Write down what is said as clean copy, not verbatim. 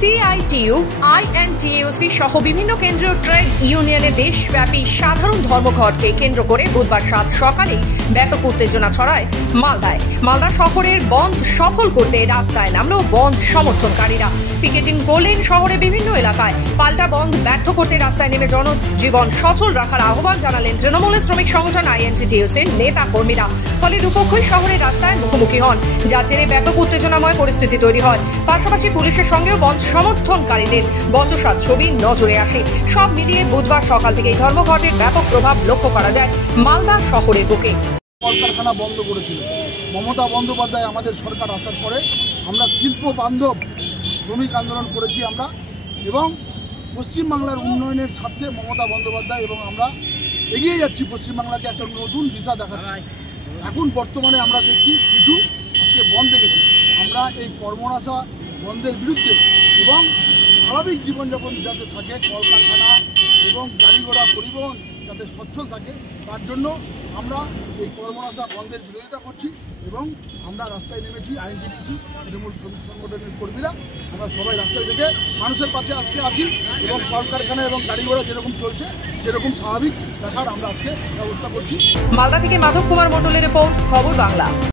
CITU, INTUC সহ বিভিন্ন কেন্দ্রীয় ট্রেড ইউনিয়নের দেশব্যাপী সাধারণ ধর্মঘটকে কেন্দ্র করে বুধবার 7 সকালে ব্যাপক উত্তেজনা ছড়ায় মালদায়। মালদা শহরের বন্ধ সফল করতে রাস্তায় নামলো বন্ধ সমর্থনকারীরা। পিকেটিং করলেন শহরের বিভিন্ন এলাকায়। পাল্টা বন্ধ ব্যর্থ করতে রাস্তায় নেমে জনজীবন সচল রাখার আহ্বান জানালেন তৃণমূলের শ্রমিক সংগঠন INTUC-র নেতা কর্মীরা। ফলে দুপক্ষই শহরের রাস্তায় মুখোমুখি হন, যার জেরে ব্যাপক উত্তেজনাময় পরিস্থিতি তৈরি হয়। পাশাপাশি পুলিশের সঙ্গেও বন্ধ সমর্থনকারীদের বচসার ছবি নজরে আসে। সব মিলিয়ে বুধবার সকাল থেকে এই ধর্মঘটের ব্যাপক প্রভাব লক্ষ্য করা যায় মালদা শহরের বুকে। কলকারখানা বন্ধ করেছিল মমতা বন্দ্যোপাধ্যায় আমাদের সরকার আসার পরে আমরা শিল্প বান্ধব শ্রমিক আন্দোলন করেছি আমরা, এবং পশ্চিমবাংলার উন্নয়নের স্বার্থে মমতা বন্দ্যোপাধ্যায় এবং আমরা এগিয়ে যাচ্ছি। পশ্চিমবাংলাকে একটা নতুন দিশা দেখাচ্ছি। এখন বর্তমানে আমরা দেখছি সিটু আজকে বন্ধ গেছে। আমরা এই কর্মনাশা বন্ধের বিরুদ্ধে এবং স্বাভাবিক জীবনযাপন যাতে থাকে, কলকারখানা এবং গাড়ি ঘোড়া পরিবহন যাতে সচ্ছল থাকে, তার জন্য আমরা এই কর্মনাশা বন্ধের বিরোধিতা করছি এবং আমরা রাস্তায় নেমেছি। INTUC তৃণমূল শ্রমিক সংগঠনের কর্মীরা আমরা সবাই রাস্তায় থেকে মানুষের পাশে আজকে আছি এবং কলকারখানা এবং গাড়ি ঘোড়া যেরকম চলছে সেরকম স্বাভাবিক দেখার আমরা আজকে ব্যবস্থা করছি। মালদা থেকে মাধব কুমার মণ্ডলের রিপোর্ট, খবর বাংলা।